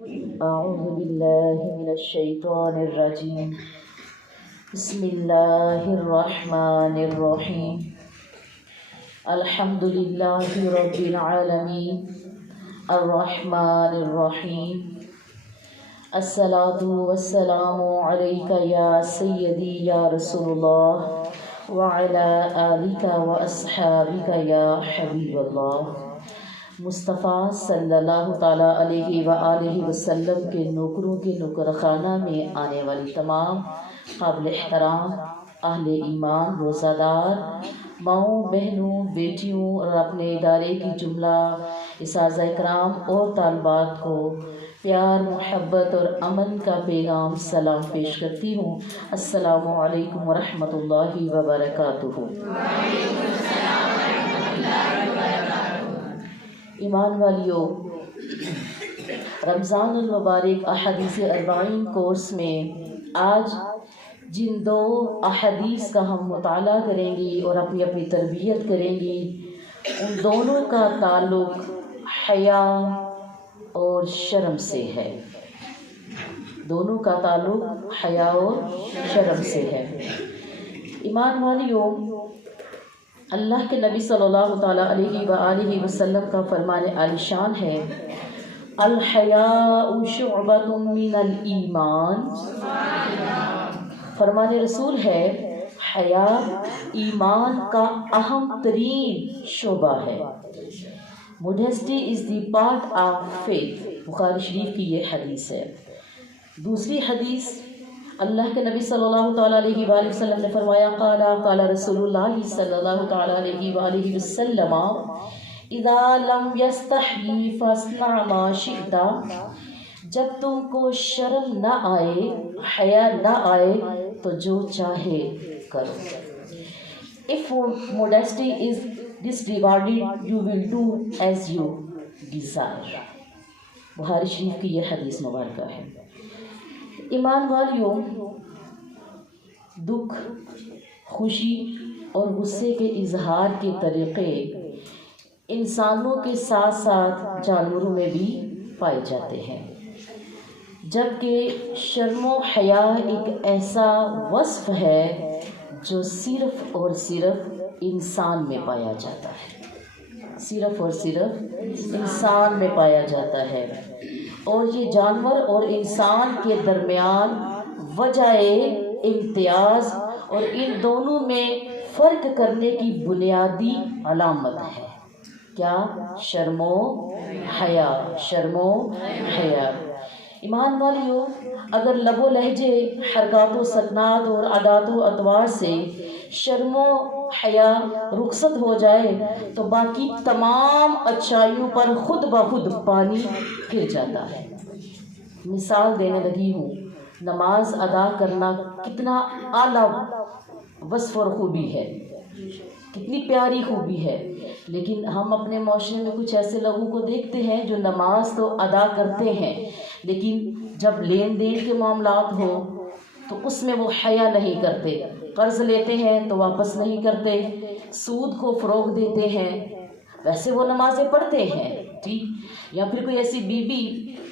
أعوذ بالله من الشيطان الرجيم. بسم الله الرحمن الرحيم. الحمد لله رب العالمين الرحمن الرحيم. الصلاة والسلام عليك يا سيدي يا رسول الله وعلى آلك وأصحابك يا حبيب الله. مصطفیٰ صلی اللہ تعالیٰ علیہ وآلہ وسلم کے نوکروں کے نوکر خانہ میں آنے والی تمام قابل احترام اہل ایمان روزہ دار ماؤں بہنوں بیٹیوں اور اپنے ادارے کی جملہ اساتذہ کرام اور طالبات کو پیار محبت اور امن کا پیغام سلام پیش کرتی ہوں. السلام علیکم ورحمۃ اللہ وبرکاتہ. ایمان والیوں، رمضان المبارک احادیث اربعین کورس میں آج جن دو احادیث کا ہم مطالعہ کریں گی اور اپنی اپنی تربیت کریں گی، ان دونوں کا تعلق حیا اور شرم سے ہے. دونوں کا تعلق حیا اور شرم سے ہے. ایمان والیوں، اللہ کے نبی صلی اللہ تعالیٰ علیہ وآلہ وسلم کا فرمان عالی شان ہے، الحیاء شعبۃ من الایمان. فرمان رسول ہے، حیا ایمان کا اہم ترین شعبہ ہے. Modesty is the part of faith. Bukhari Sharif کی یہ حدیث ہے. دوسری حدیث اللہ کے نبی صلی اللہ تعالیٰ علیہ وآلہ وسلم نے فرمایا، قال رسول اللہ صلی اللہ تعالیٰ علیہ وآلہ وسلم، اذا لم یستحی فاصنع ما شئت. جب تم کو شرم نہ آئے، حیا نہ آئے تو جو چاہے کرو. If modesty is disregarded, you will do as you desire. بخاری شریف کی یہ حدیث مبارکہ ہے. ایمان والیوں، دکھ، خوشی اور غصے کے اظہار کے طریقے انسانوں کے ساتھ ساتھ جانوروں میں بھی پائے جاتے ہیں، جبکہ شرم و حیا ایک ایسا وصف ہے جو صرف اور صرف انسان میں پایا جاتا ہے. صرف اور صرف انسان میں پایا جاتا ہے، اور یہ جانور اور انسان کے درمیان وجہ امتیاز اور ان دونوں میں فرق کرنے کی بنیادی علامت ہے. کیا؟ شرم و حیا. شرم و حیا. ایمان والیوں، اگر لب و لہجے، حرکات و سکنات اور عادات و اطوار سے شرم و حیا رخصت ہو جائے تو باقی تمام اچھائیوں پر خود بخود پانی پھر جاتا ہے. مثال دینے لگی ہوں، نماز ادا کرنا کتنا اعلیٰ وصف اور خوبی ہے، کتنی پیاری خوبی ہے، لیکن ہم اپنے معاشرے میں کچھ ایسے لوگوں کو دیکھتے ہیں جو نماز تو ادا کرتے ہیں، لیکن جب لین دین کے معاملات ہوں تو اس میں وہ حیا نہیں کرتے. قرض لیتے ہیں تو واپس نہیں کرتے، سود کو فروغ دیتے ہیں. ویسے وہ نمازیں پڑھتے ہیں، ٹھیک، یا پھر کوئی ایسی بیوی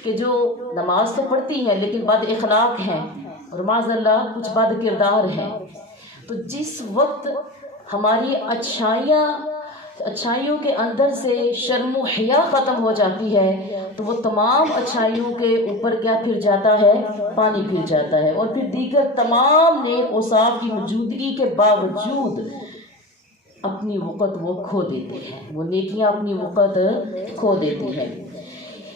کہ جو نماز تو پڑھتی ہیں لیکن بد اخلاق ہیں اور معاذ اللہ کچھ بد کردار ہیں. تو جس وقت ہماری اچھائیوں کے اندر سے شرم و حیا ختم ہو جاتی ہے تو وہ تمام اچھائیوں کے اوپر کیا پھر جاتا ہے؟ پانی پھر جاتا ہے، اور پھر دیگر تمام نیک اوصاف کی موجودگی کے باوجود اپنی وقت وہ کھو دیتے ہیں، وہ نیکیاں اپنی وقت کھو دیتی ہیں.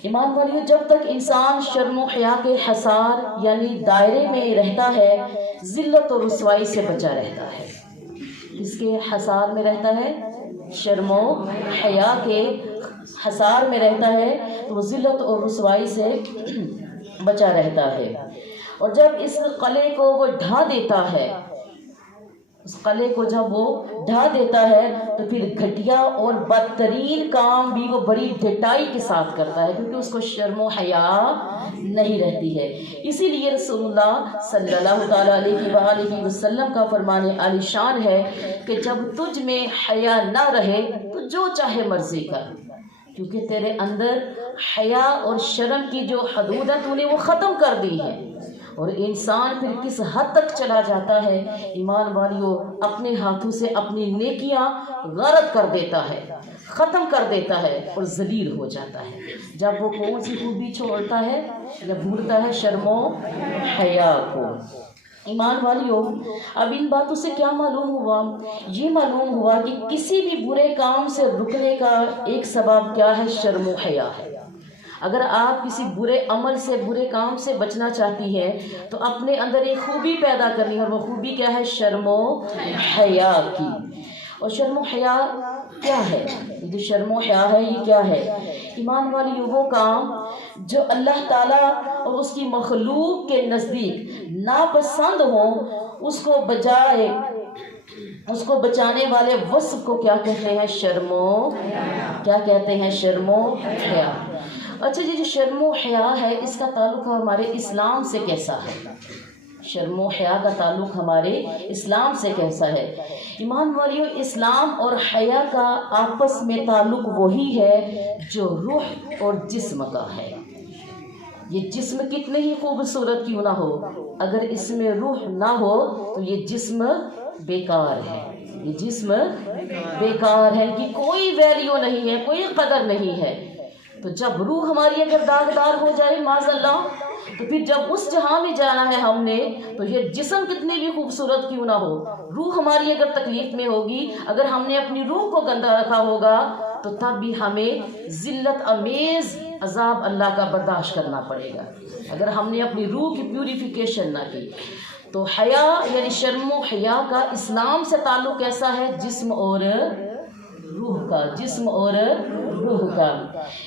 ایمان والیوں، جب تک انسان شرم و حیا کے حصار یعنی دائرے میں رہتا ہے، ذلت و رسوائی سے بچا رہتا ہے. اس کے حصار میں رہتا ہے، شرم و حیا کے حصار میں رہتا ہے تو وہ ذلت اور رسوائی سے بچا رہتا ہے. اور جب اس قلعے کو وہ ڈھا دیتا ہے، اس قلعے کو جب وہ ڈھا دیتا ہے تو پھر گھٹیا اور بدترین کام بھی وہ بڑی ڈٹائی کے ساتھ کرتا ہے، کیونکہ اس کو شرم و حیا نہیں رہتی ہے. اسی لیے رسول اللہ صلی اللہ تعالیٰ علیہ وآلہ وسلم کا فرمان عالی شان ہے کہ جب تجھ میں حیا نہ رہے تو جو چاہے مرضی کر. کیونکہ تیرے اندر حیا اور شرم کی جو حدود ہے تو نے وہ ختم کر دی ہے۔ اور انسان پھر کس حد تک چلا جاتا ہے، ایمان والیوں، اپنے ہاتھوں سے اپنی نیکیاں غارت کر دیتا ہے، ختم کر دیتا ہے اور ذلیل ہو جاتا ہے۔ جب وہ کون سی خوبی چھوڑتا ہے؟ جب بھولتا ہے شرم و حیا کو۔ ایمان والیوں، اب ان باتوں سے کیا معلوم ہوا؟ یہ معلوم ہوا کہ کسی بھی برے کام سے رکنے کا ایک سبب کیا ہے؟ شرم و حیا ہے۔ اگر آپ کسی برے عمل سے، برے کام سے بچنا چاہتی ہیں تو اپنے اندر ایک خوبی پیدا کرنی ہے، اور وہ خوبی کیا ہے؟ شرم و حیا کی۔ اور شرم و حیا کیا ہے؟ یہ جو شرم و حیا ہے یہ کیا ہے؟ ایمان والی وہ کام جو اللہ تعالیٰ اور اس کی مخلوق کے نزدیک ناپسند ہوں، اس کو بچانے والے وصف کو کیا کہتے ہیں؟ شرم و کیا کہتے ہیں؟ شرم و حیا۔ اچھا یہ جو شرم و حیا ہے اس کا تعلق ہمارے اسلام سے کیسا ہے؟ شرم و حیا کا تعلق ہمارے اسلام سے کیسا ہے؟ ایمان والیوں، اسلام اور حیا کا آپس میں تعلق وہی ہے جو روح اور جسم کا ہے۔ یہ جسم کتنے ہی خوبصورت کیوں نہ ہو، اگر اس میں روح نہ ہو تو یہ جسم بیکار ہے۔ یہ جسم بیکار ہے کہ کوئی ویلیو نہیں ہے، کوئی قدر نہیں ہے۔ تو جب روح ہماری اگر داغدار ہو جائے معاذ اللہ، تو پھر جب اس جہاں میں جانا ہے ہم نے، تو یہ جسم کتنے بھی خوبصورت کیوں نہ ہو، روح ہماری اگر تکلیف میں ہوگی، اگر ہم نے اپنی روح کو گندا رکھا ہوگا تو تب بھی ہمیں ذلت امیز عذاب اللہ کا برداشت کرنا پڑے گا، اگر ہم نے اپنی روح کی پیوریفیکیشن نہ کی۔ تو حیا یعنی شرم و حیا کا اسلام سے تعلق کیسا ہے؟ جسم اور روح کا، جسم اور روح کا۔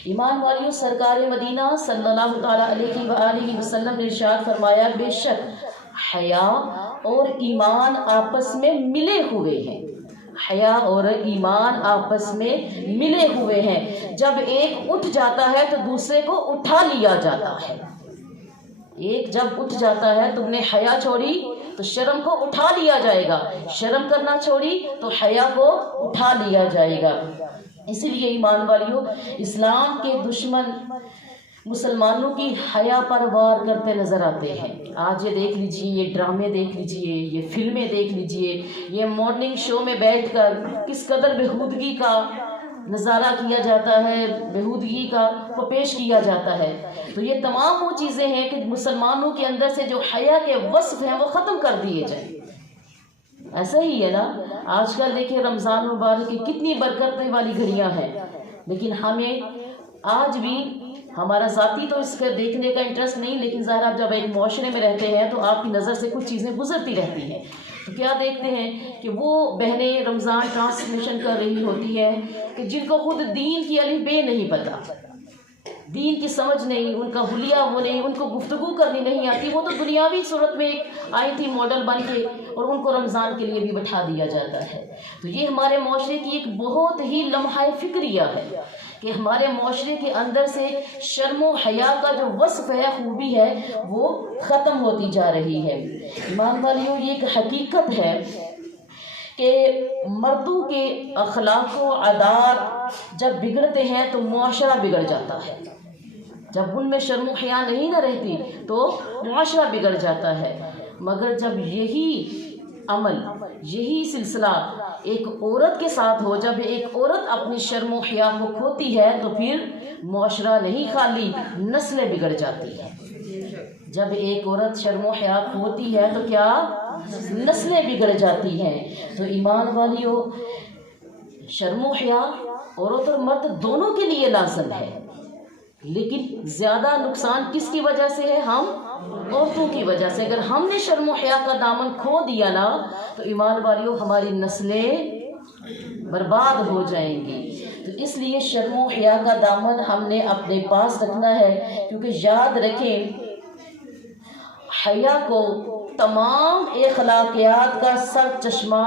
ایمان والیوں، سرکار مدینہ صلی اللہ تعالیٰ علیہ وآلہ وسلم نے ارشاد فرمایا، بے شک حیا اور ایمان آپس میں ملے ہوئے ہیں۔ حیا اور ایمان آپس میں ملے ہوئے ہیں، جب ایک اٹھ جاتا ہے تو دوسرے کو اٹھا لیا جاتا ہے۔ ایک جب اٹھ جاتا ہے، تم نے حیا چھوڑی تو شرم کو اٹھا لیا جائے گا، شرم کرنا چھوڑی تو حیا کو اٹھا لیا جائے گا۔ اسی لیے ایمان والیوں، اسلام کے دشمن مسلمانوں کی حیا پر وار کرتے نظر آتے ہیں۔ آج یہ دیکھ لیجئے، یہ ڈرامے دیکھ لیجئے، یہ فلمیں دیکھ لیجئے، یہ مارننگ شو میں بیٹھ کر کس قدر بےہودگی کا نظارہ کیا جاتا ہے، بےہودگی کو پیش کیا جاتا ہے۔ تو یہ تمام وہ چیزیں ہیں کہ مسلمانوں کے اندر سے جو حیا کے وصف ہیں وہ ختم کر دیے جائیں۔ ایسا ہی ہے نا، آج کل دیکھیں رمضان مبارک کی کتنی برکتیں والی گھڑیاں ہیں، لیکن ہمیں آج بھی ہمارا ذاتی تو اس کے دیکھنے کا انٹرسٹ نہیں، لیکن ظاہر آپ جب ایک معاشرے میں رہتے ہیں تو آپ کی نظر سے کچھ چیزیں گزرتی رہتی ہیں، تو کیا دیکھتے ہیں کہ وہ بہنیں رمضان ٹرانسمیشن کر رہی ہوتی ہیں کہ جن کو خود دین کی الف بے نہیں پتہ، دین کی سمجھ نہیں، ان کا حلیہ وہ نہیں، ان کو گفتگو کرنی نہیں آتی، وہ تو دنیاوی صورت میں ایک آئی تھی ماڈل بن کے، اور ان کو رمضان کے لیے بھی بٹھا دیا جاتا ہے۔ تو یہ ہمارے معاشرے کی ایک بہت ہی لمحہ فکریہ ہے کہ ہمارے معاشرے کے اندر سے شرم و حیا کا جو وصف ہے، خوبی ہے، وہ ختم ہوتی جا رہی ہے۔ ایمان والیوں، یہ ایک حقیقت ہے کہ مردوں کے اخلاق و عادات جب بگڑتے ہیں تو معاشرہ بگڑ جاتا ہے۔ جب ان میں شرم و حیا نہیں نہ رہتی تو معاشرہ بگڑ جاتا ہے، مگر جب یہی عمل، یہی سلسلہ ایک عورت کے ساتھ ہو، جب ایک عورت اپنی شرم و حیا کو کھوتی ہے تو پھر معاشرہ نہیں خالی نسلیں بگڑ جاتی ہیں۔ جب ایک عورت شرم و حیا کھوتی ہے تو کیا نسلیں بگڑ جاتی ہیں۔ تو ایمان والیوں، شرم و حیا عورت اور مرد دونوں کے لیے لازم ہے، لیکن زیادہ نقصان کس کی وجہ سے ہے؟ ہم عورتوں کی وجہ سے۔ اگر ہم نے شرم و حیا کا دامن کھو دیا نا تو ایمان والیوں ہماری نسلیں برباد ہو جائیں گی۔ تو اس لیے شرم و حیا کا دامن ہم نے اپنے پاس رکھنا ہے، کیونکہ یاد رکھیں حیا کو تمام اخلاقیات کا سر چشمہ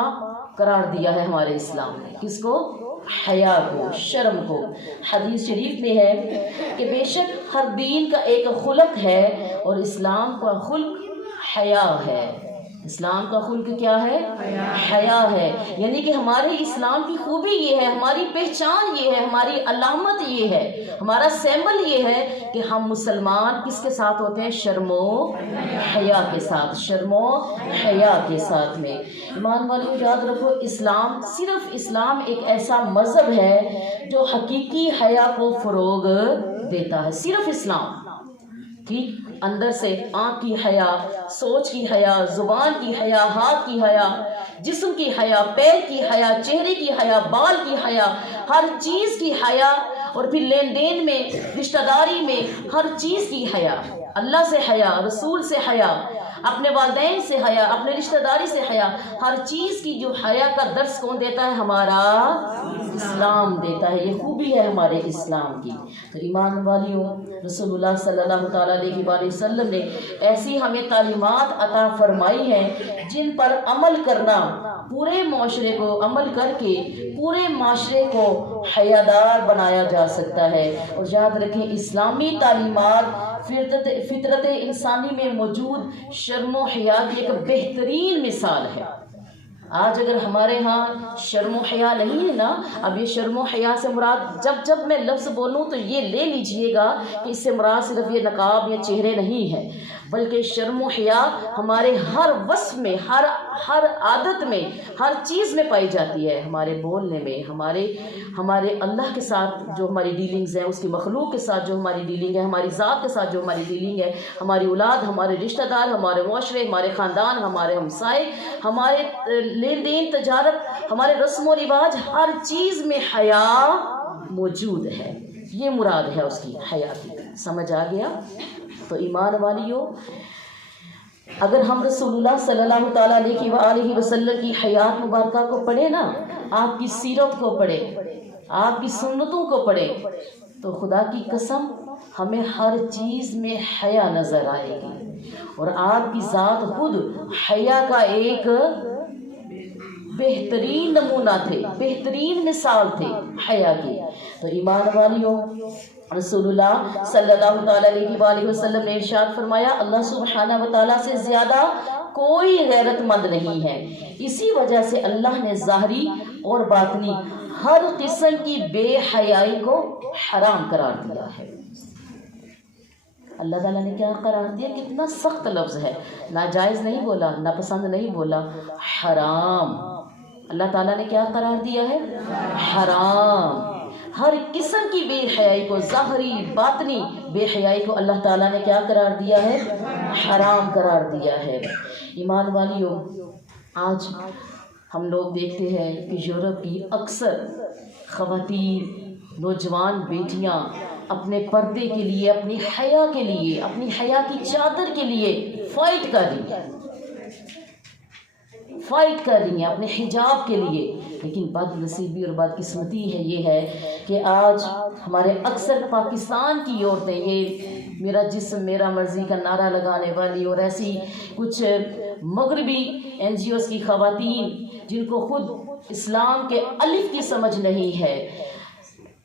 قرار دیا ہے ہمارے اسلام نے۔ کس کو؟ حیا کو، شرم کو۔ حدیث شریف میں ہے کہ بے شک ہر دین کا ایک خلق ہے اور اسلام کا خلق حیا ہے۔ اسلام کا خلق کیا ہے؟ حیا ہے. یعنی کہ ہمارے اسلام کی خوبی یہ ہے، ہماری پہچان یہ ہے، ہماری علامت یہ ہے، ہمارا سیمبل یہ ہے کہ ہم مسلمان کس کے ساتھ ہوتے ہیں؟ شرم و حیا کے ساتھ، شرم و حیا کے ساتھ میں. ایمان والوں یاد رکھو، اسلام، صرف اسلام ایک ایسا مذہب ہے جو حقیقی حیا کو فروغ دیتا ہے. صرف اسلام، ٹھیک، اندر سے آنکھ کی حیا، سوچ کی حیا، زبان کی حیا، ہاتھ کی حیا، جسم کی حیا، پیر کی حیا، چہرے کی حیا، بال کی حیا، ہر چیز کی حیا، اور پھر لین دین میں، رشتہ داری میں، ہر چیز کی حیا. اللہ سے حیا، رسول سے حیا، اپنے والدین سے حیا، اپنے رشتہ داری سے حیا، ہر چیز کی جو حیا کا درس کون دیتا ہے؟ ہمارا اسلام دیتا ہے. یہ خوبی ہے ہمارے اسلام کی. تو ایمان والیوں، رسول اللہ صلی اللہ تعالیٰ علیہ وآلہ وسلم نے ایسی ہمیں تعلیمات عطا فرمائی ہیں جن پر عمل کرنا، پورے معاشرے کو عمل کر کے پورے معاشرے کو حیادار بنایا جا سکتا ہے. اور یاد رکھیں، اسلامی تعلیمات فطرت انسانی میں موجود شرم و حیا کی ایک بہترین مثال ہے. آج اگر ہمارے ہاں شرم و حیا نہیں ہے نا، اب یہ شرم و حیا سے مراد، جب میں لفظ بولوں تو یہ لے لیجئے گا کہ اس سے مراد صرف یہ نقاب یا چہرے نہیں ہے، بلکہ شرم و حیا ہمارے ہر وصف میں، ہر عادت میں، ہر چیز میں پائی جاتی ہے. ہمارے بولنے میں، ہمارے اللہ کے ساتھ جو ہماری ڈیلنگز ہیں، اس کی مخلوق کے ساتھ جو ہماری ڈیلنگ ہے، ہماری ذات کے ساتھ جو ہماری ڈیلنگ ہے، ہماری اولاد، ہمارے رشتہ دار، ہمارے معاشرے، ہمارے خاندان، ہمارے ہمسائے، ہمارے لین دین، تجارت، ہمارے رسم و رواج، ہر چیز میں حیا موجود ہے. یہ مراد ہے اس کی حیا کی. سمجھ آ گیا؟ تو ایمان والیوں، اگر ہم رسول اللہ صلی اللہ تعالیٰ علیہ وآلہ وسلم کی حیات مبارکہ کو پڑھیں نا، آپ کی سیرت کو پڑھیں، آپ کی سنتوں کو پڑھیں، تو خدا کی قسم ہمیں ہر چیز میں حیا نظر آئے گی. اور آپ کی ذات خود حیا کا ایک بہترین نمونہ تھے، بہترین مثال تھے حیا کی. تو ایمان والیوں، رسول اللہ صلی اللہ تعالیٰ علیہ وآلہ وسلم نے ارشاد فرمایا، اللہ سبحانہ و تعالیٰ سے زیادہ کوئی غیرت مند نہیں ہے. اسی وجہ سے اللہ نے ظاہری اور باطنی ہر قسم کی بے حیائی کو حرام قرار دیا ہے. اللہ تعالیٰ نے کیا قرار دیا؟ کتنا سخت لفظ ہے. ناجائز نہیں بولا، ناپسند نہیں بولا، حرام. اللہ تعالیٰ نے کیا قرار دیا ہے؟ حرام. ہر قسم کی بے حیائی کو، ظاہری باطنی بے حیائی کو اللہ تعالیٰ نے کیا قرار دیا ہے؟ حرام قرار دیا ہے. ایمان والیوں، آج ہم لوگ دیکھتے ہیں کہ یورپ کی اکثر خواتین، نوجوان بیٹیاں اپنے پردے کے لیے، اپنی حیا کے لیے، اپنی حیا کی چادر کے لیے فائٹ کر رہی ہیں، اپنے حجاب کے لیے. لیکن بد نصیبی اور بد قسمتی ہے یہ ہے کہ آج ہمارے اکثر پاکستان کی عورتیں، یہ میرا جسم میرا مرضی کا نعرہ لگانے والی اور ایسی کچھ مغربی NGOs کی خواتین جن کو خود اسلام کے الف کی سمجھ نہیں ہے،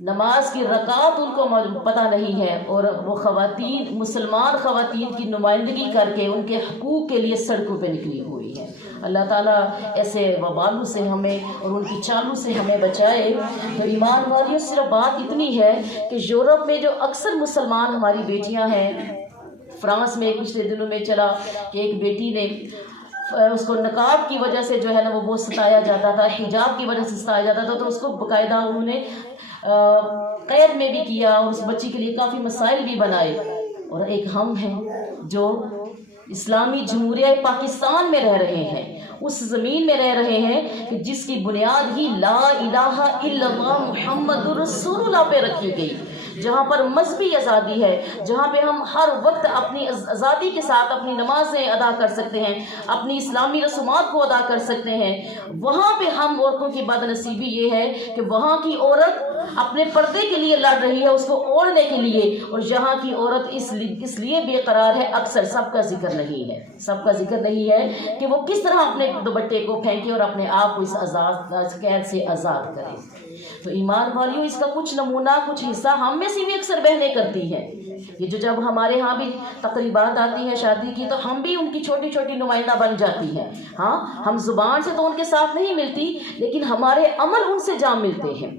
نماز کی رکعت ان کو پتہ نہیں ہے، اور وہ خواتین، مسلمان خواتین کی نمائندگی کر کے ان کے حقوق کے لیے سڑکوں پہ نکلی ہوئی ہیں. اللہ تعالیٰ ایسے وبالوں سے ہمیں اور ان کی چالوں سے ہمیں بچائے. تو ایمان والیوں، صرف بات اتنی ہے کہ یورپ میں جو اکثر مسلمان ہماری بیٹیاں ہیں، فرانس میں پچھلے دنوں میں چلا کہ ایک بیٹی نے، اس کو نقاب کی وجہ سے جو ہے نا وہ بہت ستایا جاتا تھا، حجاب کی وجہ سے ستایا جاتا تھا، تو اس کو باقاعدہ انہوں نے قید میں بھی کیا اور اس بچی کے لیے کافی مسائل بھی بنائے. اور ایک ہم ہیں جو اسلامی جمہوریہ پاکستان میں رہ رہے ہیں، اس زمین میں رہ رہے ہیں کہ جس کی بنیاد ہی لا الہ الا اللہ محمد رسول اللہ پہ رکھی گئی، جہاں پر مذہبی آزادی ہے، جہاں پہ ہم ہر وقت اپنی آزادی کے ساتھ اپنی نمازیں ادا کر سکتے ہیں، اپنی اسلامی رسومات کو ادا کر سکتے ہیں. وہاں پہ ہم عورتوں کی بد نصیبی یہ ہے کہ وہاں کی عورت اپنے پردے کے لیے لڑ رہی ہے، اس کو اوڑھنے کے لیے، اور یہاں کی عورت اس لیے بے قرار ہے، اکثر سب کا ذکر نہیں ہے کہ وہ کس طرح اپنے دوپٹے کو پھینکے اور اپنے آپ کو اس قید سے آزاد کرے۔ تو ایمان والیوں، اس کا کچھ نمونہ، کچھ حصہ ہم میں سے بھی اکثر بہنیں کرتی ہیں۔ یہ جو جب ہمارے ہاں بھی تقریبات آتی ہیں شادی کی، تو ہم بھی ان کی چھوٹی چھوٹی نمائندہ بن جاتی ہیں۔ ہاں، ہم زبان سے تو ان کے ساتھ نہیں ملتی، لیکن ہمارے عمل ان سے جا ملتے ہیں۔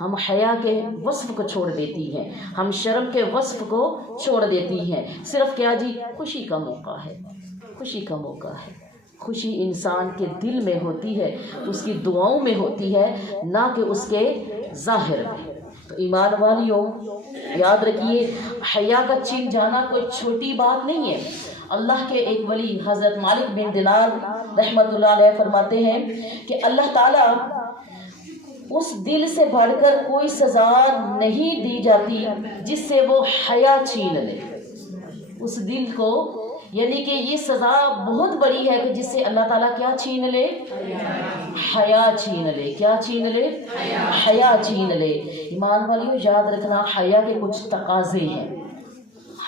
ہم حیا کے وصف کو چھوڑ دیتی ہیں، ہم شرم کے وصف کو چھوڑ دیتی ہیں، صرف کیا جی، خوشی کا موقع ہے، خوشی کا موقع ہے۔ خوشی انسان کے دل میں ہوتی ہے، اس کی دعاؤں میں ہوتی ہے، نہ کہ اس کے ظاہر میں۔ تو ایمان والیوں، یاد رکھیے، حیا کا چھن جانا کوئی چھوٹی بات نہیں ہے۔ اللہ کے ایک ولی حضرت مالک بن دینار رحمۃ اللہ علیہ فرماتے ہیں کہ اللہ تعالیٰ اس دل سے بڑھ کر کوئی سزا نہیں دی جاتی جس سے وہ حیا چھین لے۔ اس دل کو، یعنی کہ یہ سزا بہت بڑی ہے کہ جس سے اللہ تعالیٰ کیا چھین لے؟ حیا چھین لے۔ کیا چھین لے؟ حیا چھین لے۔ ایمان والیوں، یاد رکھنا، حیا کے کچھ تقاضے ہیں،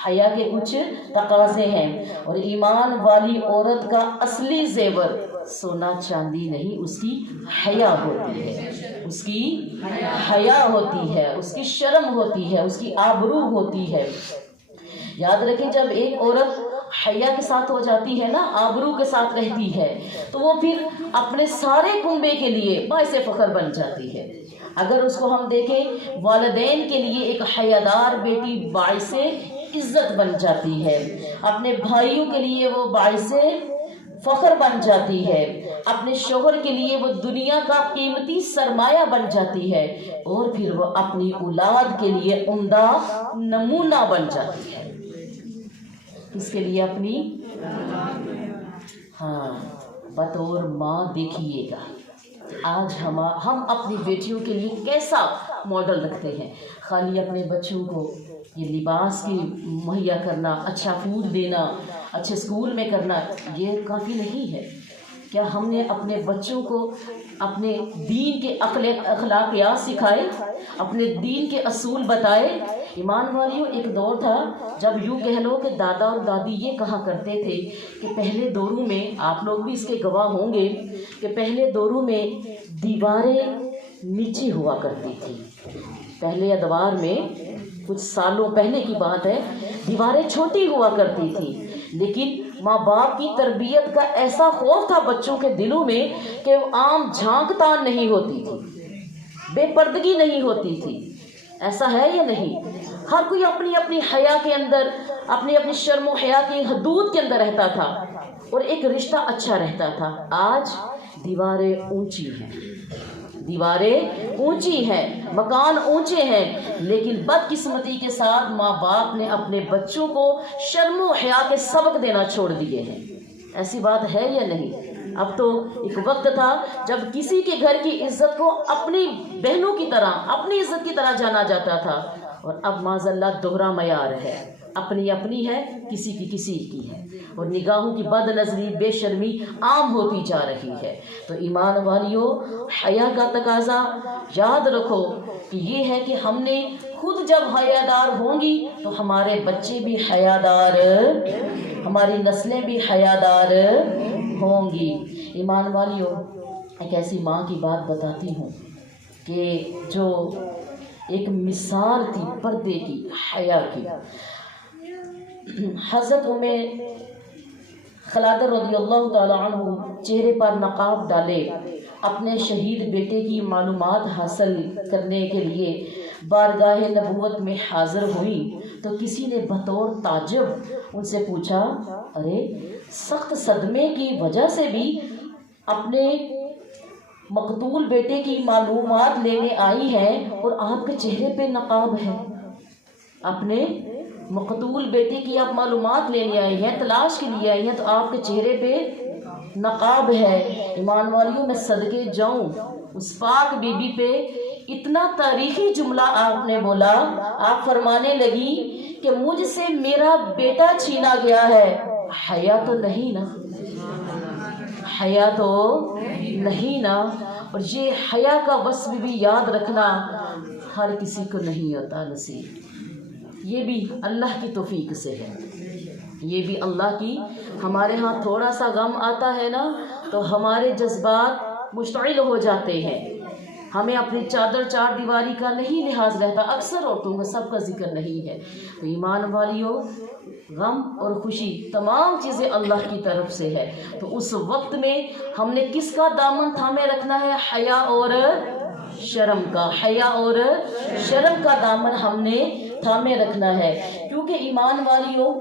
حیا کے کچھ تقاضے ہیں، اور ایمان والی عورت کا اصلی زیور سونا چاندی نہیں، اس کی حیا ہوتی ہے، اس کی حیا ہوتی ہے، اس کی شرم ہوتی ہے، اس کی آبرو ہوتی ہے۔ یاد رکھیں، جب ایک عورت حیا کے ساتھ ہو جاتی ہے نا، آبرو کے ساتھ رہتی ہے، تو وہ پھر اپنے سارے کنبے کے لیے باعث فخر بن جاتی ہے۔ اگر اس کو ہم دیکھیں، والدین کے لیے ایک حیادار بیٹی باعث عزت بن جاتی ہے، اپنے بھائیوں کے لیے وہ باعث فخر بن جاتی ہے، اپنے شوہر کے لیے وہ دنیا کا قیمتی سرمایہ بن جاتی ہے، اور پھر وہ اپنی اولاد کے لیے عمدہ نمونہ بن جاتی ہے۔ اس کے لیے اپنی، ہاں، بطور ماں دیکھیے گا آج ہم اپنی بیٹیوں کے لیے کیسا ماڈل رکھتے ہیں۔ خالی اپنے بچوں کو یہ لباس کی مہیا کرنا، اچھا فوڈ دینا، اچھے اسکول میں کرنا، یہ کافی نہیں ہے۔ کیا ہم نے اپنے بچوں کو اپنے دین کے اخلاقیات سکھائے، اپنے دین کے اصول بتائے؟ ایمان والیوں، ایک دور تھا جب یوں کہہ لو کہ دادا اور دادی یہ کہا کرتے تھے کہ پہلے دوروں میں، آپ لوگ بھی اس کے گواہ ہوں گے، کہ پہلے دوروں میں دیواریں نیچے ہوا کرتی تھی۔ پہلے ادوار میں، کچھ سالوں پہلے کی بات ہے، دیواریں چھوٹی ہوا کرتی تھی، لیکن ماں باپ کی تربیت کا ایسا خوف تھا بچوں کے دلوں میں کہ عام جھانک تان نہیں ہوتی تھی، بے پردگی نہیں ہوتی تھی۔ ایسا ہے یا نہیں؟ ہر کوئی اپنی اپنی حیا کے اندر، اپنی اپنی شرم و حیا کی حدود کے اندر رہتا تھا، اور ایک رشتہ اچھا رہتا تھا۔ آج دیواریں اونچی ہیں، دیواریں اونچی ہیں، مکان اونچے ہیں، لیکن بدقسمتی کے ساتھ ماں باپ نے اپنے بچوں کو شرم و حیا کے سبق دینا چھوڑ دیے ہیں۔ ایسی بات ہے یا نہیں؟ اب تو ایک وقت تھا جب کسی کے گھر کی عزت کو اپنی بہنوں کی طرح، اپنی عزت کی طرح جانا جاتا تھا، اور اب معاذ اللہ دوہرا معیار ہے، اپنی اپنی ہے، کسی کی ہے، اور نگاہوں کی بد نظری، بے شرمی عام ہوتی جا رہی ہے۔ تو ایمان والیوں، حیا کا تقاضا یاد رکھو کہ یہ ہے کہ ہم نے خود جب حیادار ہوں گی تو ہمارے بچے بھی حیادار، ہماری نسلیں بھی حیادار ہوں گی۔ ایمان والیوں، ایک ایسی ماں کی بات بتاتی ہوں کہ جو ایک مثال تھی پردے کی، حیا کی۔ حضرت خلادہ رضی اللہ تعالی عنہ چہرے پر نقاب ڈالے اپنے شہید بیٹے کی معلومات حاصل کرنے کے لیے بارگاہ نبوت میں حاضر ہوئی، تو کسی نے بطور تعجب ان سے پوچھا، ارے سخت صدمے کی وجہ سے بھی اپنے مقتول بیٹے کی معلومات لینے آئی ہیں اور آپ کے چہرے پہ نقاب ہے؟ اپنے مقتول بیٹے کی آپ معلومات لینے آئی ہیں، تلاش کے لیے آئی ہیں، تو آپ کے چہرے پہ نقاب ہے۔ ایمان والیوں، میں صدقے جاؤں اس پاک بی بی پہ اتنا تاریخی جملہ آپ نے بولا، آپ فرمانے لگی کہ مجھ سے میرا بیٹا چھینا گیا ہے، حیا تو نہیں نا، حیا تو نہیں نا۔ اور یہ حیا کا وصف بھی یاد رکھنا، ہر کسی کو نہیں ہوتا نصیب، یہ بھی اللہ کی توفیق سے ہے، یہ بھی اللہ کی۔ ہمارے ہاں تھوڑا سا غم آتا ہے نا تو ہمارے جذبات مشتعل ہو جاتے ہیں، ہمیں اپنی چادر چار دیواری کا نہیں لحاظ رہتا، اکثر عورتوں کا، سب کا ذکر نہیں ہے۔ تو ایمان والیوں، غم اور خوشی تمام چیزیں اللہ کی طرف سے ہے، تو اس وقت میں ہم نے کس کا دامن تھامے رکھنا ہے؟ حیا اور شرم کا، حیا اور شرم کا دامن ہم نے تھامے رکھنا ہے، کیونکہ ایمان والیوں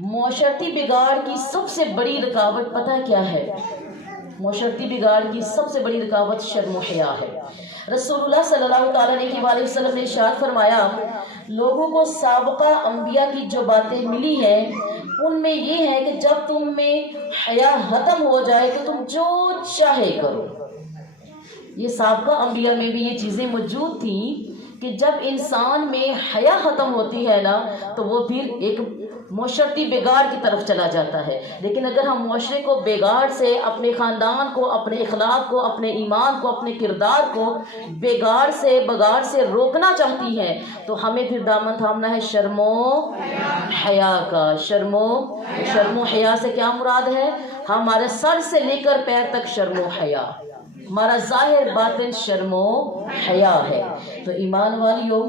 معاشرتی بگاڑ کی سب سے بڑی رکاوٹ پتہ کیا ہے؟ معاشرتی بگاڑ کی سب سے بڑی رکاوٹ شرم و حیا ہے۔ رسول اللہ صلی اللہ تعالیٰ علیہ وسلم نے ارشاد فرمایا، لوگوں کو سابقہ انبیاء کی جو باتیں ملی ہیں ان میں یہ ہے کہ جب تم میں حیا ختم ہو جائے تو تم جو چاہے کرو۔ یہ سابقہ انبیاء میں بھی یہ چیزیں موجود تھیں کہ جب انسان میں حیا ختم ہوتی ہے نا تو وہ پھر ایک معاشرتی بگاڑ کی طرف چلا جاتا ہے۔ لیکن اگر ہم معاشرے کو بگاڑ سے، اپنے خاندان کو، اپنے اخلاق کو، اپنے ایمان کو، اپنے کردار کو بگاڑ سے روکنا چاہتی ہیں تو ہمیں پھر دامن تھامنا ہے شرم و حیا کا۔ شرم و حیا سے کیا مراد ہے؟ ہمارے سر سے لے کر پیر تک شرم و حیا، ہمارا ظاہر باطن شرم و حیا ہے۔ تو ایمان والیوں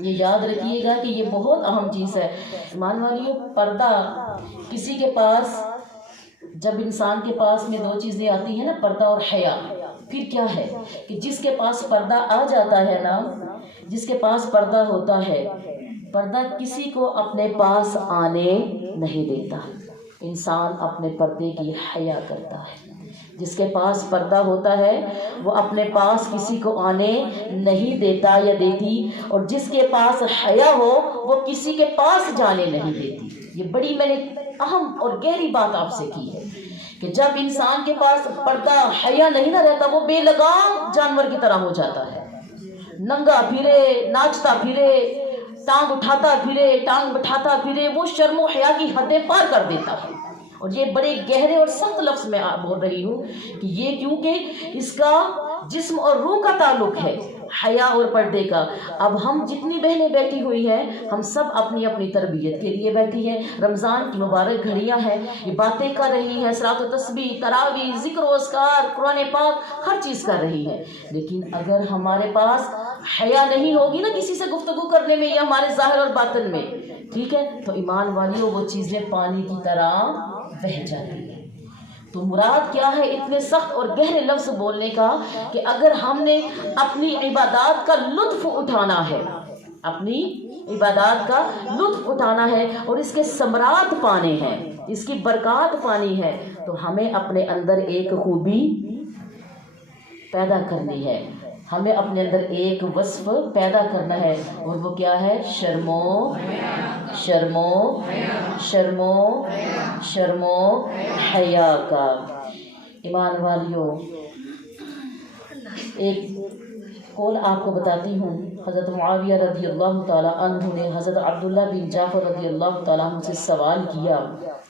یہ یاد رکھیے گا کہ یہ بہت اہم چیز ہے۔ ایمان والیوں، پردہ کسی کے پاس، جب انسان کے پاس میں دو چیزیں آتی ہیں نا، پردہ اور حیا، پھر کیا ہے کہ جس کے پاس پردہ آ جاتا ہے نا، جس کے پاس پردہ ہوتا ہے، پردہ کسی کو اپنے پاس آنے نہیں دیتا، انسان اپنے پردے کی حیا کرتا ہے۔ جس کے پاس پردہ ہوتا ہے وہ اپنے پاس کسی کو آنے نہیں دیتا یا دیتی، اور جس کے پاس حیا ہو وہ کسی کے پاس جانے نہیں دیتی۔ یہ بڑی میں نے اہم اور گہری بات آپ سے کی ہے کہ جب انسان کے پاس پردہ حیا نہیں نہ رہتا وہ بے لگام جانور کی طرح ہو جاتا ہے، ننگا پھرے، ناچتا پھرے، ٹانگ اٹھاتا پھرے، ٹانگ بٹھاتا پھرے، وہ شرم و حیا کی حدیں پار کر دیتا ہے۔ اور یہ بڑے گہرے اور سخت لفظ میں بول رہی ہوں کہ یہ کیونکہ اس کا جسم اور روح کا تعلق ہے، حیا اور پردے کا۔ اب ہم جتنی بہنیں بیٹھی ہوئی ہیں ہم سب اپنی اپنی تربیت کے لیے بیٹھی ہیں، رمضان کی مبارک گھڑیاں ہیں، یہ باتیں کر رہی ہیں، صلاۃ و تسبیح، تراویح، ذکر و اذکار، قرآن پاک، ہر چیز کر رہی ہیں، لیکن اگر ہمارے پاس حیا نہیں ہوگی نا کسی سے گفتگو کرنے میں یا ہمارے ظاہر اور باطن میں، ٹھیک ہے، تو ایمان والیوں وہ چیزیں پانی کی طرح بہہ جاتی ہے۔ تو مراد کیا ہے اتنے سخت اور گہرے لفظ بولنے کا کہ اگر ہم نے اپنی عبادات کا لطف اٹھانا ہے، اپنی عبادات کا لطف اٹھانا ہے اور اس کے ثمرات پانے ہیں، اس کی برکات پانی ہے، تو ہمیں اپنے اندر ایک خوبی پیدا کرنی ہے، ہمیں اپنے اندر ایک وصف پیدا کرنا ہے، اور وہ کیا ہے؟ شرم و حیا کا۔ ایمان والیوں، ایک قول آپ کو بتاتی ہوں، حضرت معاویہ رضی اللہ تعالیٰ عنہ نے حضرت عبداللہ بن جعفر رضی اللہ تعالیٰ عنہ سے سوال کیا،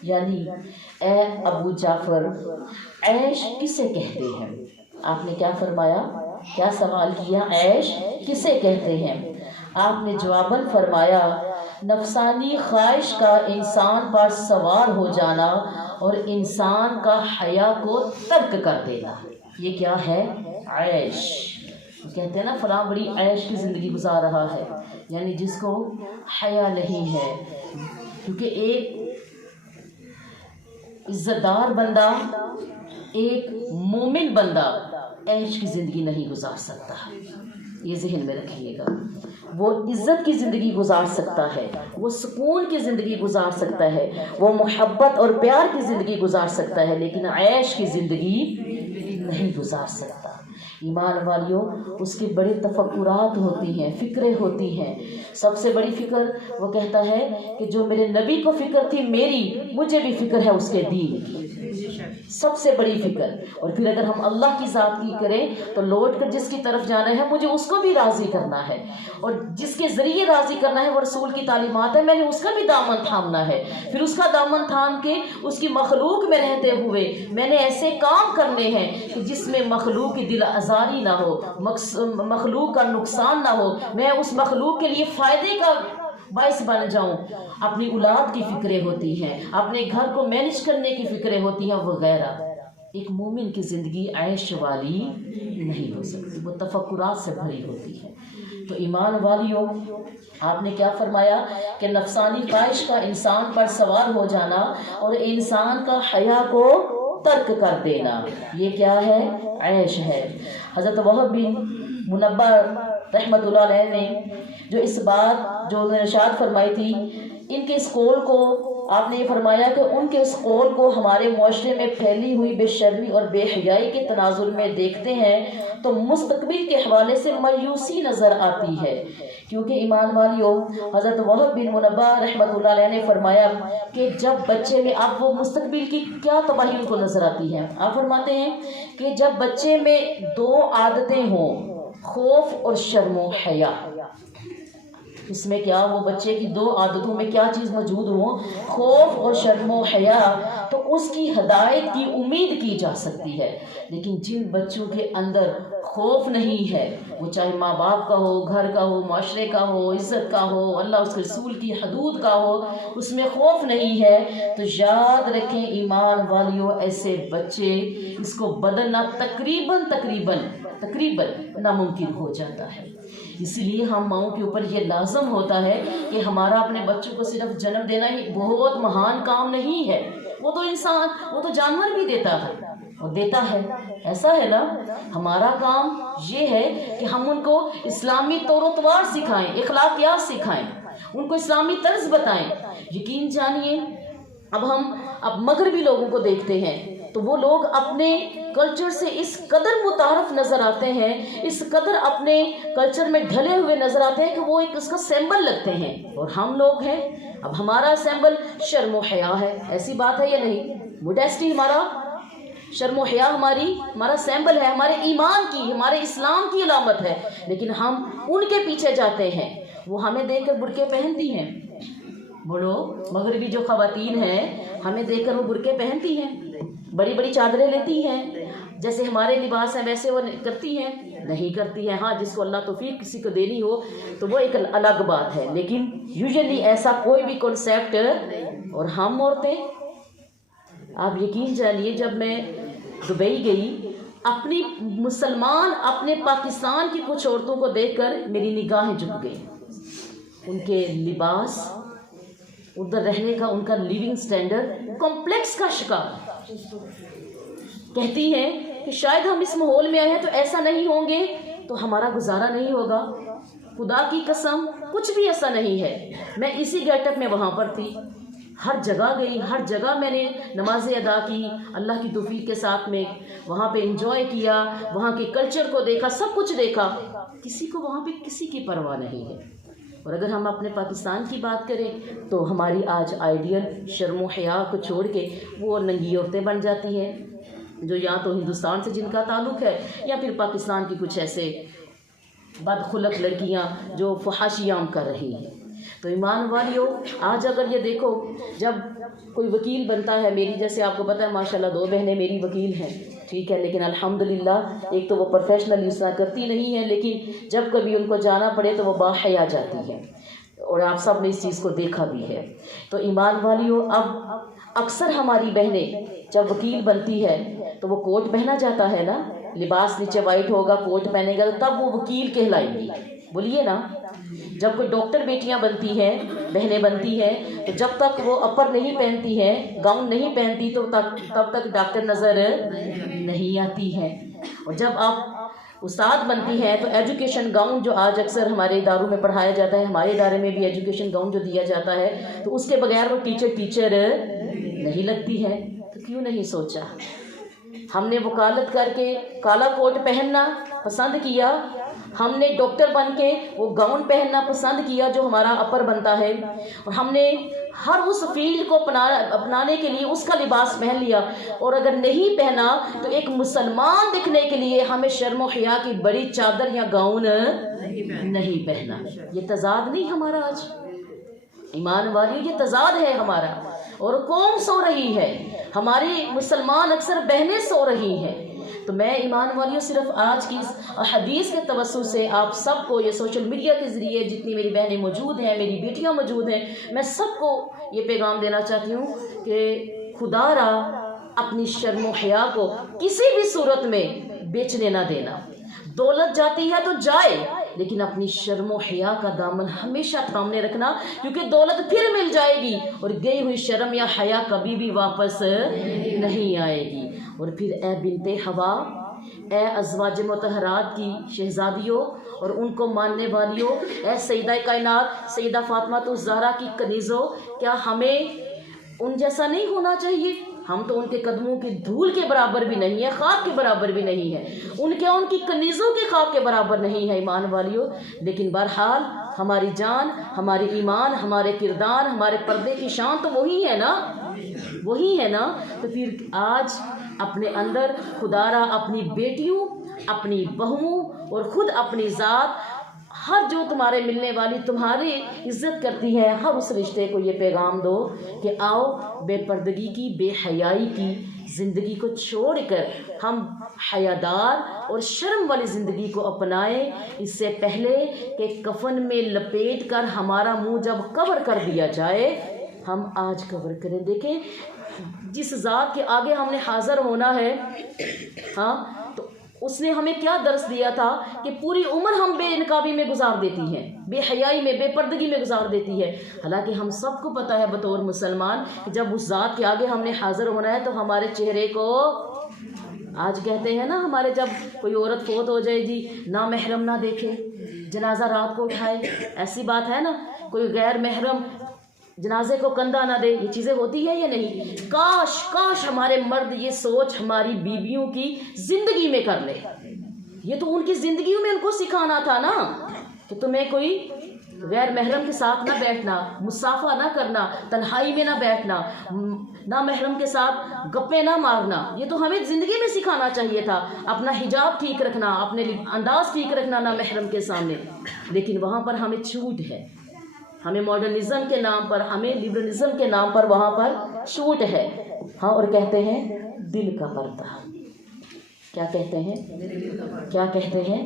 یعنی اے ابو جعفر، عیش کسے کہتے ہیں؟ آپ نے کیا فرمایا؟ کیا سوال کیا؟ عیش کسے کہتے ہیں؟ آپ نے جواباً فرمایا، نفسانی خواہش کا انسان پر سوار ہو جانا اور انسان کا حیا کو ترک کر دینا، یہ کیا ہے؟ عیش۔ کہتے ہیں نا فلاں بڑی عیش کی زندگی گزار رہا ہے، یعنی جس کو حیا نہیں ہے، کیونکہ ایک عزت دار بندہ، ایک مومن بندہ عیش کی زندگی نہیں گزار سکتا، یہ ذہن میں رکھیے گا۔ وہ عزت کی زندگی گزار سکتا ہے، وہ سکون کی زندگی گزار سکتا ہے، وہ محبت اور پیار کی زندگی گزار سکتا ہے، لیکن عیش کی زندگی نہیں گزار سکتا۔ ایمان والیوں، اس کے بڑے تفکرات ہوتی ہیں، فکریں ہوتی ہیں۔ سب سے بڑی فکر وہ کہتا ہے کہ جو میرے نبی کو فکر تھی میری، مجھے بھی فکر ہے اس کے دین کی۔ سب سے بڑی فکر. اور پھر اگر ہم اللہ کی ذات کی کریں تو لوٹ کر جس کی طرف جانا ہے مجھے اس کو بھی راضی کرنا ہے، اور جس کے ذریعے راضی کرنا ہے وہ رسول کی تعلیمات ہے، میں نے اس کا بھی دامن تھامنا ہے. پھر اس کا دامن تھام کے اس کی مخلوق میں رہتے ہوئے میں نے ایسے کام کرنے ہیں کہ جس میں مخلوق کی دل آزاری نہ ہو، مخلوق کا نقصان نہ ہو، میں اس مخلوق کے لیے فائدے کا باعث بن جاؤں. اپنی اولاد کی فکریں ہوتی ہیں، اپنے گھر کو مینج کرنے کی فکریں ہوتی ہیں وغیرہ. ایک مومن کی زندگی عیش والی نہیں ہو سکتی، وہ تفکرات سے بھری ہوتی ہے. تو ایمان والیوں، آپ نے کیا فرمایا کہ نفسانی خواہش کا انسان پر سوار ہو جانا اور انسان کا حیا کو ترک کر دینا، یہ کیا ہے؟ عیش ہے. حضرت وہب بن منبہ رحمۃ اللہ علیہ نے جو اس بات جو ارشاد فرمائی تھی، ان کے اس قول کو آپ نے یہ فرمایا کہ ان کے اس قول کو ہمارے معاشرے میں پھیلی ہوئی بے شرمی اور بے حیائی کے تناظر میں دیکھتے ہیں تو مستقبل کے حوالے سے مایوسی نظر آتی ہے. کیونکہ ایمان والیوں، حضرت وہب بن منبہ رحمۃ اللہ علیہ نے فرمایا کہ جب بچے میں، آپ وہ مستقبل کی کیا تباہی ان کو نظر آتی ہے، آپ فرماتے ہیں کہ جب بچے میں دو عادتیں ہوں، خوف اور شرم و حیا، اس میں کیا وہ بچے کی دو عادتوں میں کیا چیز موجود ہو؟ خوف اور شرم و حیا، تو اس کی ہدایت کی امید کی جا سکتی ہے. لیکن جن بچوں کے اندر خوف نہیں ہے، وہ چاہے ماں باپ کا ہو، گھر کا ہو، معاشرے کا ہو، عزت کا ہو، اللہ اس کے رسول کی حدود کا ہو، اس میں خوف نہیں ہے، تو یاد رکھیں ایمان والیوں، ایسے بچے اس کو بدلنا تقریباً ناممکن ہو جاتا ہے. اس لیے ہم ماؤں کے اوپر یہ لازم ہوتا ہے کہ ہمارا اپنے بچوں کو صرف جنم دینا ہی بہت مہان کام نہیں ہے. وہ تو انسان، وہ تو جانور بھی دیتا ہے، وہ دیتا ہے. ایسا ہے نا، ہمارا کام یہ ہے کہ ہم ان کو اسلامی طور و طوار سکھائیں، اخلاقیات سکھائیں، ان کو اسلامی طرز بتائیں. یقین جانیے، اب مغربی لوگوں کو دیکھتے ہیں تو وہ لوگ اپنے کلچر سے اس قدر متعارف نظر آتے ہیں، اس قدر اپنے کلچر میں ڈھلے ہوئے نظر آتے ہیں کہ وہ ایک اس کا سمبل لگتے ہیں. اور ہم لوگ ہیں، اب ہمارا سمبل شرم و حیا ہے. ایسی بات ہے یا نہیں؟ موڈیسٹی ہمارا، شرم و حیا ہمارا سمبل ہے، ہمارے ایمان کی، ہمارے اسلام کی علامت ہے. لیکن ہم ان کے پیچھے جاتے ہیں، وہ ہمیں دیکھ کر برقعے پہنتی ہیں. بولو، مغربی جو خواتین ہیں ہمیں دیکھ کر وہ برقعے پہنتی ہیں، بڑی بڑی چادریں لیتی ہیں، جیسے ہمارے لباس ہیں ویسے وہ کرتی ہیں؟ نہیں کرتی ہیں. ہاں، جس کو اللہ توفیق کسی کو دینی ہو تو وہ ایک الگ بات ہے، لیکن یوزلی ایسا کوئی بھی کنسیپٹ. اور ہم عورتیں، آپ یقین جانیے، جب میں دبئی گئی، اپنے پاکستان کی کچھ عورتوں کو دیکھ کر میری نگاہیں جھک گئی. ان کے لباس، ادھر رہنے کا ان کا لیونگ سٹینڈرڈ کمپلیکس کا شکار. کہتی ہیں کہ شاید ہم اس ماحول میں آئے ہیں تو ایسا نہیں ہوں گے تو ہمارا گزارا نہیں ہوگا. خدا کی قسم کچھ بھی ایسا نہیں ہے. میں اسی گیٹ اپ میں وہاں پر تھی، ہر جگہ گئی، ہر جگہ میں نے نمازیں ادا کی اللہ کی توفیق کے ساتھ. میں وہاں پہ انجوائے کیا، وہاں کے کلچر کو دیکھا، سب کچھ دیکھا. کسی کو وہاں پہ کسی کی پرواہ نہیں ہے. اور اگر ہم اپنے پاکستان کی بات کریں تو ہماری آج آئیڈیل شرم و حیا کو چھوڑ کے وہ ننگی عورتیں بن جاتی ہیں، جو یا تو ہندوستان سے جن کا تعلق ہے یا پھر پاکستان کی کچھ ایسے بدخلق لڑکیاں جو فحاشیاں کر رہی ہیں. تو ایمان والیوں، آج اگر یہ دیکھو، جب کوئی وکیل بنتا ہے، میری جیسے آپ کو پتہ ہے ماشاءاللہ 2 بہنیں میری وکیل ہیں، ٹھیک ہے، لیکن الحمدللہ ایک تو وہ پروفیشنل اس طرح کرتی نہیں ہیں، لیکن جب کبھی ان کو جانا پڑے تو وہ باحیا جاتی ہیں، اور آپ سب نے اس چیز کو دیکھا بھی ہے. تو ایمان والیوں، اب اکثر ہماری بہنیں جب وکیل بنتی ہے تو وہ کوٹ پہنا جاتا ہے نا، لباس نیچے وائٹ ہوگا، کوٹ پہنے گا، تب وہ وکیل کہلائیں گی. بولیے نا. جب کوئی ڈاکٹر بیٹیاں بنتی ہیں، بہنیں بنتی ہیں، تو جب تک وہ اپر نہیں پہنتی ہیں، گاؤن نہیں پہنتی، تو تب تک ڈاکٹر نظر نہیں آتی ہے. اور جب آپ استاد بنتی ہیں تو ایجوکیشن گاؤن جو آج اکثر ہمارے اداروں میں پڑھایا جاتا ہے، ہمارے ادارے میں بھی ایجوکیشن گاؤن جو دیا جاتا ہے، تو اس کے بغیر وہ ٹیچر نہیں لگتی ہے. تو کیوں نہیں سوچا؟ ہم نے وکالت کر کے کالا کوٹ پہننا پسند کیا، ہم نے ڈاکٹر بن کے وہ گاؤن پہننا پسند کیا جو ہمارا اپر بنتا ہے، اور ہم نے ہر اس فیلڈ کو اپنانے کے لیے اس کا لباس پہن لیا، اور اگر نہیں پہنا تو ایک مسلمان دکھنے کے لیے ہمیں شرم و حیا کی بڑی چادر یا گاؤن نہیں پہنا۔ یہ تضاد نہیں ہمارا آج؟ ایمان والی یہ تضاد ہے ہمارا، اور قوم سو رہی ہے، ہماری مسلمان اکثر بہنیں سو رہی ہیں۔ تو میں ایمان والیوں صرف آج کی اس حدیث کے توسط سے آپ سب کو، یہ سوشل میڈیا کے ذریعے جتنی میری بہنیں موجود ہیں، میری بیٹیاں موجود ہیں، میں سب کو یہ پیغام دینا چاہتی ہوں کہ خدا را اپنی شرم و حیا کو کسی بھی صورت میں بیچنے نہ دینا۔ دولت جاتی ہے تو جائے، لیکن اپنی شرم و حیا کا دامن ہمیشہ تھامنے رکھنا، کیونکہ دولت پھر مل جائے گی اور گئی ہوئی شرم یا حیا کبھی بھی واپس نہیں آئے گی۔ اور پھر اے بنت حوا، اے ازواج مطہرات کی شہزادیوں اور ان کو ماننے والیوں، اے سیدہ کائنات سیدہ فاطمہ الزہرا کی کنیزوں، کیا ہمیں ان جیسا نہیں ہونا چاہیے؟ ہم تو ان کے قدموں کی دھول کے برابر بھی نہیں ہے، خاک کے برابر بھی نہیں ہے، ان کی کنیزوں کے خاک کے برابر نہیں ہے ایمان والیوں۔ لیکن بہرحال ہماری جان، ہماری ایمان، ہمارے کردار، ہمارے پردے کی شان تو وہی ہے نا، وہی ہے نا۔ تو پھر آج اپنے اندر خدا را اپنی بیٹیوں، اپنی بہوؤں اور خود اپنی ذات، ہر جو تمہارے ملنے والی تمہاری عزت کرتی ہے، ہر اس رشتے کو یہ پیغام دو کہ آؤ بے پردگی کی، بے حیائی کی زندگی کو چھوڑ کر ہم حیادار اور شرم والی زندگی کو اپنائیں، اس سے پہلے کہ کفن میں لپیٹ کر ہمارا منہ جب کور کر دیا جائے، ہم آج کور کریں۔ دیکھیں جس ذات کے آگے ہم نے حاضر ہونا ہے، ہاں، تو اس نے ہمیں کیا درس دیا تھا کہ پوری عمر ہم بے انقابی میں گزار دیتی ہیں، بے حیائی میں، بے پردگی میں گزار دیتی ہے۔ حالانکہ ہم سب کو پتہ ہے بطور مسلمان کہ جب اس ذات کے آگے ہم نے حاضر ہونا ہے تو ہمارے چہرے کو، آج کہتے ہیں نا ہمارے جب کوئی عورت فوت ہو جائے جی نامحرم نہ دیکھے، جنازہ رات کو اٹھائے، ایسی بات ہے نا، کوئی غیر محرم جنازے کو کندھا نہ دے، یہ چیزیں ہوتی ہے یا نہیں؟ کاش کاش ہمارے مرد یہ سوچ ہماری بیویوں کی زندگی میں کر لے۔ یہ تو ان کی زندگیوں میں ان کو سکھانا تھا نا کہ تمہیں کوئی غیر محرم کے ساتھ نہ بیٹھنا، مصافحہ نہ کرنا، تنہائی میں نہ بیٹھنا، نہ محرم کے ساتھ گپیں نہ مارنا۔ یہ تو ہمیں زندگی میں سکھانا چاہیے تھا، اپنا حجاب ٹھیک رکھنا، اپنے انداز ٹھیک رکھنا نہ محرم کے سامنے۔ لیکن وہاں پر ہمیں چھوٹ ہے، ہمیں ماڈرنزم کے نام پر، ہمیں لبرلزم کے نام پر وہاں پر چھوٹ ہے۔ ہاں، اور کہتے ہیں دل کا پردہ، کیا کہتے ہیں؟ کیا کہتے ہیں؟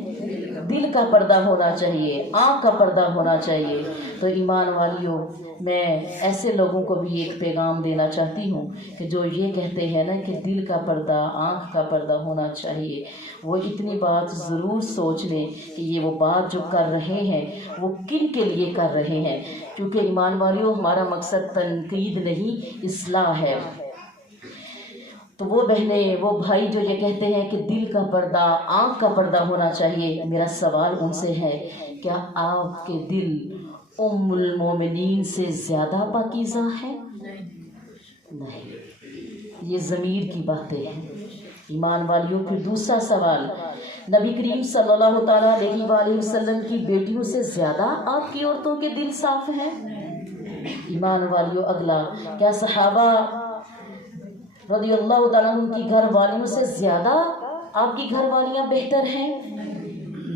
دل کا پردہ ہونا چاہیے، آنکھ کا پردہ ہونا چاہیے۔ تو ایمان والیوں، میں ایسے لوگوں کو بھی ایک پیغام دینا چاہتی ہوں کہ جو یہ کہتے ہیں نا کہ دل کا پردہ، آنکھ کا پردہ ہونا چاہیے، وہ اتنی بات ضرور سوچ لیں کہ یہ وہ بات جو کر رہے ہیں وہ کن کے لیے کر رہے ہیں، کیونکہ ایمان والیوں ہمارا مقصد تنقید نہیں، اصلاح ہے۔ تو وہ بہنیں، وہ بھائی جو یہ کہتے ہیں کہ دل کا پردہ، آنکھ کا پردہ ہونا چاہیے، میرا سوال ان سے ہے، کیا آپ کے دل ام المومنین سے زیادہ پاکیزہ ہے؟ نہیں، یہ ضمیر کی باتیں ہیں ایمان والیوں۔ پھر دوسرا سوال، نبی کریم صلی اللہ تعالیٰ علیہ وآلہ وسلم کی بیٹیوں سے زیادہ آپ کی عورتوں کے دل صاف ہیں؟ ایمان والیوں، اگلا، کیا صحابہ رضی اللہ تعالیٰ عنہ کی گھر والیوں سے زیادہ آپ کی گھر والیاں بہتر ہیں؟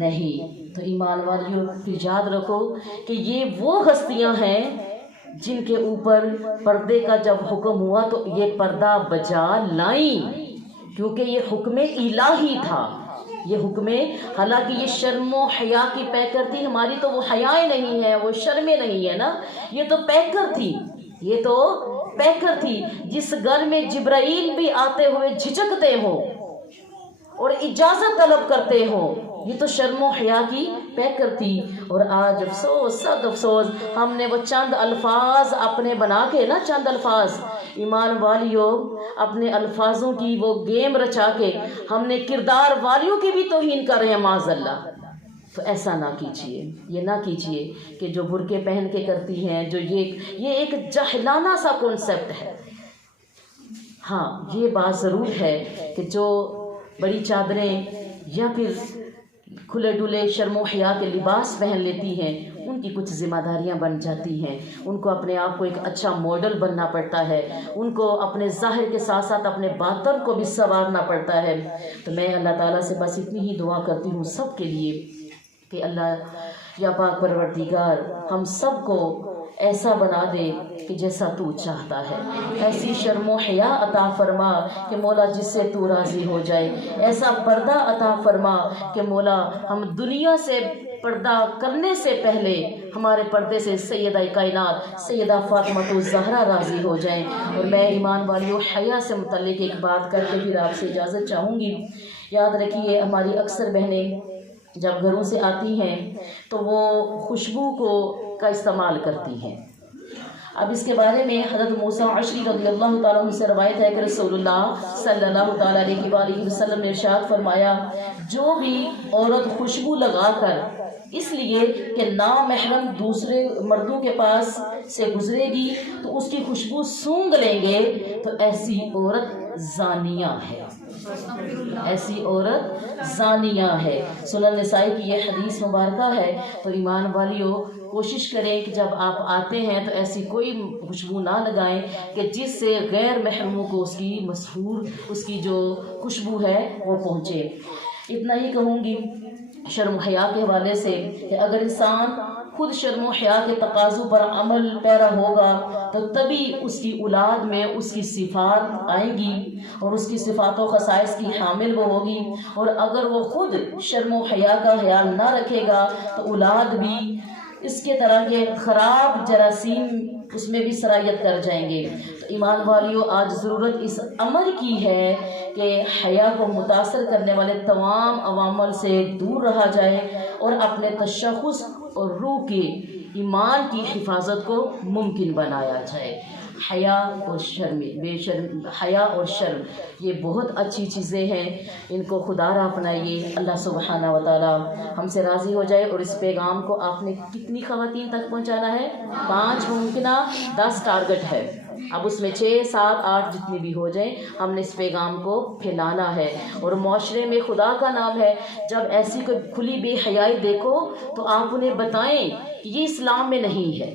نہیں۔ تو ایمان والیوں، پھر یاد رکھو کہ یہ وہ ہستیاں ہیں جن کے اوپر پردے کا جب حکم ہوا تو یہ پردہ بجا لائیں، کیونکہ یہ حکم الہی تھا، یہ حکم، حالانکہ یہ شرم و حیا کی پیکر تھی، ہماری تو وہ حیائیں نہیں ہے، وہ شرمیں نہیں ہے نا، یہ تو پیکر تھی، یہ تو پیکر تھی جس گھر میں جبرائیل بھی آتے ہوئے جھجکتے ہوں اور اجازت طلب کرتے ہوں، یہ تو شرم و حیا کی پیکر تھی۔ اور آج افسوس، صد افسوس، ہم نے وہ چند الفاظ اپنے بنا کے نا، چند الفاظ، ایمان والیوں، اپنے الفاظوں کی وہ گیم رچا کے ہم نے کردار والیوں کی بھی توہین کر رہے ہیں، معاذ اللہ۔ تو ایسا نہ کیجیے، یہ نہ کیجیے کہ جو برقعے پہن کے کرتی ہیں، جو یہ ایک جاہلانہ سا کنسپٹ ہے۔ ہاں، یہ بات ضرور ہے کہ جو بڑی چادریں یا پھر کھلے ڈلے شرم و حیا کے لباس پہن لیتی ہیں، ان کی کچھ ذمہ داریاں بن جاتی ہیں، ان کو اپنے آپ کو ایک اچھا ماڈل بننا پڑتا ہے، ان کو اپنے ظاہر کے ساتھ ساتھ اپنے باطن کو بھی سنوارنا پڑتا ہے۔ تو میں اللہ تعالیٰ سے بس اتنی ہی دعا کرتی ہوں سب کے لیے کہ اللہ یا پاک پروردگار ہم سب کو ایسا بنا دے کہ جیسا تو چاہتا ہے، ایسی شرم و حیا عطا فرما کہ مولا جس سے تو راضی ہو جائے، ایسا پردہ عطا فرما کہ مولا ہم دنیا سے پردہ کرنے سے پہلے ہمارے پردے سے سیدہ کائنات سیدہ فاطمہ الزہرا راضی ہو جائیں۔ اور میں ایمان والیوں حیا سے متعلق ایک بات کر کے پھر آپ سے اجازت چاہوں گی۔ یاد رکھیے ہماری اکثر بہنیں جب گھروں سے آتی ہیں تو وہ خوشبو کا استعمال کرتی ہیں۔ اب اس کے بارے میں حضرت موسیٰ عشری رضی اللہ تعالیٰ عنہ سے روایت ہے کہ رسول اللہ صلی اللہ تعالیٰ علیہ وآلہ وسلم نے ارشاد فرمایا، جو بھی عورت خوشبو لگا کر اس لیے کہ نامحرم دوسرے مردوں کے پاس سے گزرے گی تو اس کی خوشبو سونگھ لیں گے تو ایسی عورت زانیہ ہے، ایسی عورت زانیہ ہے۔ سنن نسائی کی یہ حدیث مبارکہ ہے۔ تو ایمان والیوں کوشش کریں کہ جب آپ آتے ہیں تو ایسی کوئی خوشبو نہ لگائیں کہ جس سے غیر محرموں کو اس کی مسحور اس کی جو خوشبو ہے وہ پہنچے۔ اتنا ہی کہوں گی شرم و حیا کے حوالے سے کہ اگر انسان خود شرم و حیا کے تقاضوں پر عمل پیرا ہوگا تو تبھی اس کی اولاد میں اس کی صفات آئیں گی اور اس کی صفات و خصائص کی حامل وہ ہوگی، اور اگر وہ خود شرم و حیا کا خیال نہ رکھے گا تو اولاد بھی اس کے طرح کے خراب جراثیم اس میں بھی سرایت کر جائیں گے۔ تو ایمان والیوں آج ضرورت اس امر کی ہے کہ حیا کو متاثر کرنے والے تمام عوامل سے دور رہا جائے اور اپنے تشخص اور روح کے ایمان کی حفاظت کو ممکن بنایا جائے۔ حیا اور حیا اور شرم یہ بہت اچھی چیزیں ہیں، ان کو خدا را اپنائیے۔ اللہ سبحانہ و تعالی ہم سے راضی ہو جائے۔ اور اس پیغام کو آپ نے کتنی خواتین تک پہنچانا ہے؟ 5 ممکنہ 10 ٹارگٹ ہے، اب اس میں 6 7 8 جتنی بھی ہو جائیں ہم نے اس پیغام کو پھیلانا ہے۔ اور معاشرے میں خدا کا نام ہے جب ایسی کوئی کھلی بے حیائی دیکھو تو آپ انہیں بتائیں کہ یہ اسلام میں نہیں ہے،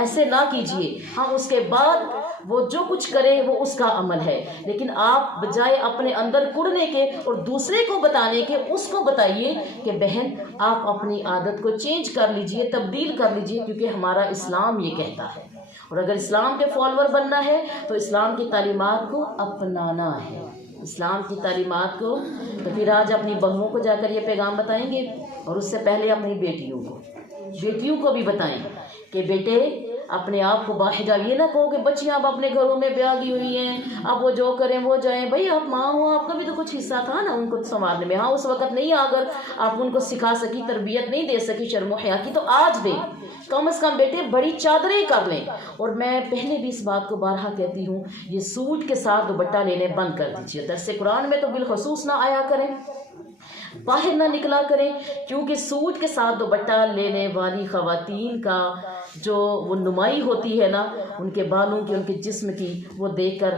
ایسے نہ کیجئے۔ ہاں اس کے بعد وہ جو کچھ کرے وہ اس کا عمل ہے، لیکن آپ بجائے اپنے اندر کڑنے کے اور دوسرے کو بتانے کے اس کو بتائیے کہ بہن آپ اپنی عادت کو چینج کر لیجئے، تبدیل کر لیجئے، کیونکہ ہمارا اسلام یہ کہتا ہے۔ اور اگر اسلام کے فالوور بننا ہے تو اسلام کی تعلیمات کو اپنانا ہے، اسلام کی تعلیمات کو۔ تو پھر آج اپنی بہوؤں کو جا کر یہ پیغام بتائیں گے، اور اس سے پہلے اپنی بیٹیوں کو بھی بتائیں کہ بیٹے اپنے آپ کو باحجاب، یہ نہ کہو کہ بچیاں اب اپنے گھروں میں بیاگی ہوئی ہیں، اب وہ جو کریں وہ جائیں۔ بھائی آپ ماں ہو، آپ کا بھی تو کچھ حصہ تھا نا ان کو سنبھالنے میں۔ ہاں اس وقت نہیں، اگر آپ ان کو سکھا سکی، تربیت نہیں دے سکی شرم و حیا کی، تو آج دیں، کم از کم بیٹے بڑی چادریں کر لیں۔ اور میں پہلے بھی اس بات کو بارہا کہتی ہوں، یہ سوٹ کے ساتھ دوپٹہ لینے بند کر دیجیے۔ درس قرآن میں تو بالخصوص نہ آیا کریں، باہر نہ نکلا کریں، کیونکہ سوٹ کے ساتھ دوپٹہ لینے والی خواتین کا جو وہ نمائی ہوتی ہے نا، ان کے بالوں کی، ان کے جسم کی، وہ دیکھ کر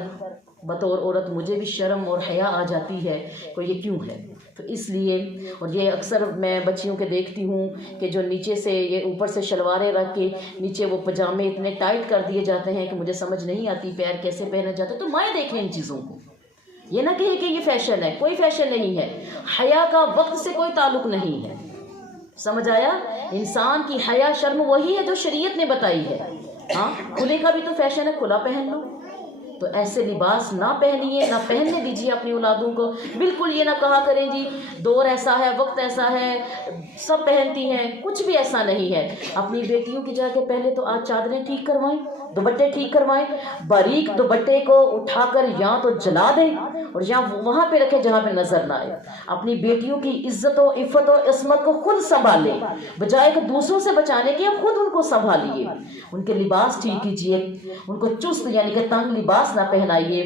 بطور عورت مجھے بھی شرم اور حیا آ جاتی ہے کہ یہ کیوں ہے۔ تو اس لیے، اور یہ اکثر میں بچیوں کے دیکھتی ہوں کہ جو نیچے سے یہ اوپر سے شلواریں رکھ کے نیچے وہ پجامے اتنے ٹائٹ کر دیے جاتے ہیں کہ مجھے سمجھ نہیں آتی پیر کیسے پہنا جاتا ہے۔ تو مائیں دیکھیں ان چیزوں کو، یہ نہ کہیں کہ یہ فیشن ہے، کوئی فیشن نہیں ہے۔ حیا کا وقت سے کوئی تعلق نہیں ہے، سمجھ آیا؟ انسان کی حیا شرم وہی ہے جو شریعت نے بتائی ہے۔ ہاں کھلے کا بھی تو فیشن ہے، کھلا پہن لو۔ تو ایسے لباس نہ پہنیے، نہ پہننے دیجیے اپنی اولادوں کو۔ بالکل یہ نہ کہا کریں جی دور ایسا ہے، وقت ایسا ہے، سب پہنتی ہیں، کچھ بھی ایسا نہیں ہے۔ اپنی بیٹیوں کی جا کے پہلے تو آج چادریں ٹھیک کروائیں، دوپٹے ٹھیک کروائیں، باریک دوپٹے کو اٹھا کر یا تو جلا دیں اور یا وہاں پہ رکھیں جہاں پہ نظر نہ آئے۔ اپنی بیٹیوں کی عزت و عفت و عصمت کو خود سنبھالیں، بجائے کہ دوسروں سے بچانے کے خود ان کو سنبھالیے۔ ان کے لباس ٹھیک کیجیے، ان کو چست یعنی کہ تنگ لباس نہ پہنائیے،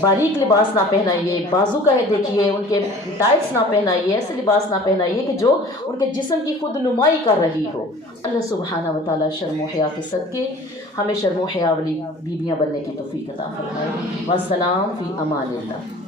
باریک لباس نہ پہنائیے، بازو کا ہے دیکھیے، ان کے ٹائٹس نہ پہنائیے، ایسے لباس نہ پہنائیے کہ جو ان کے جسم کی خود نمائی کر رہی ہو۔ اللہ سبحانہ و تعالیٰ شرم و حیا کے صدقے ہمیں شرم و حیا والی بیویاں بننے کی توفیق عطا فرمائے۔ والسلام فی امان اللہ۔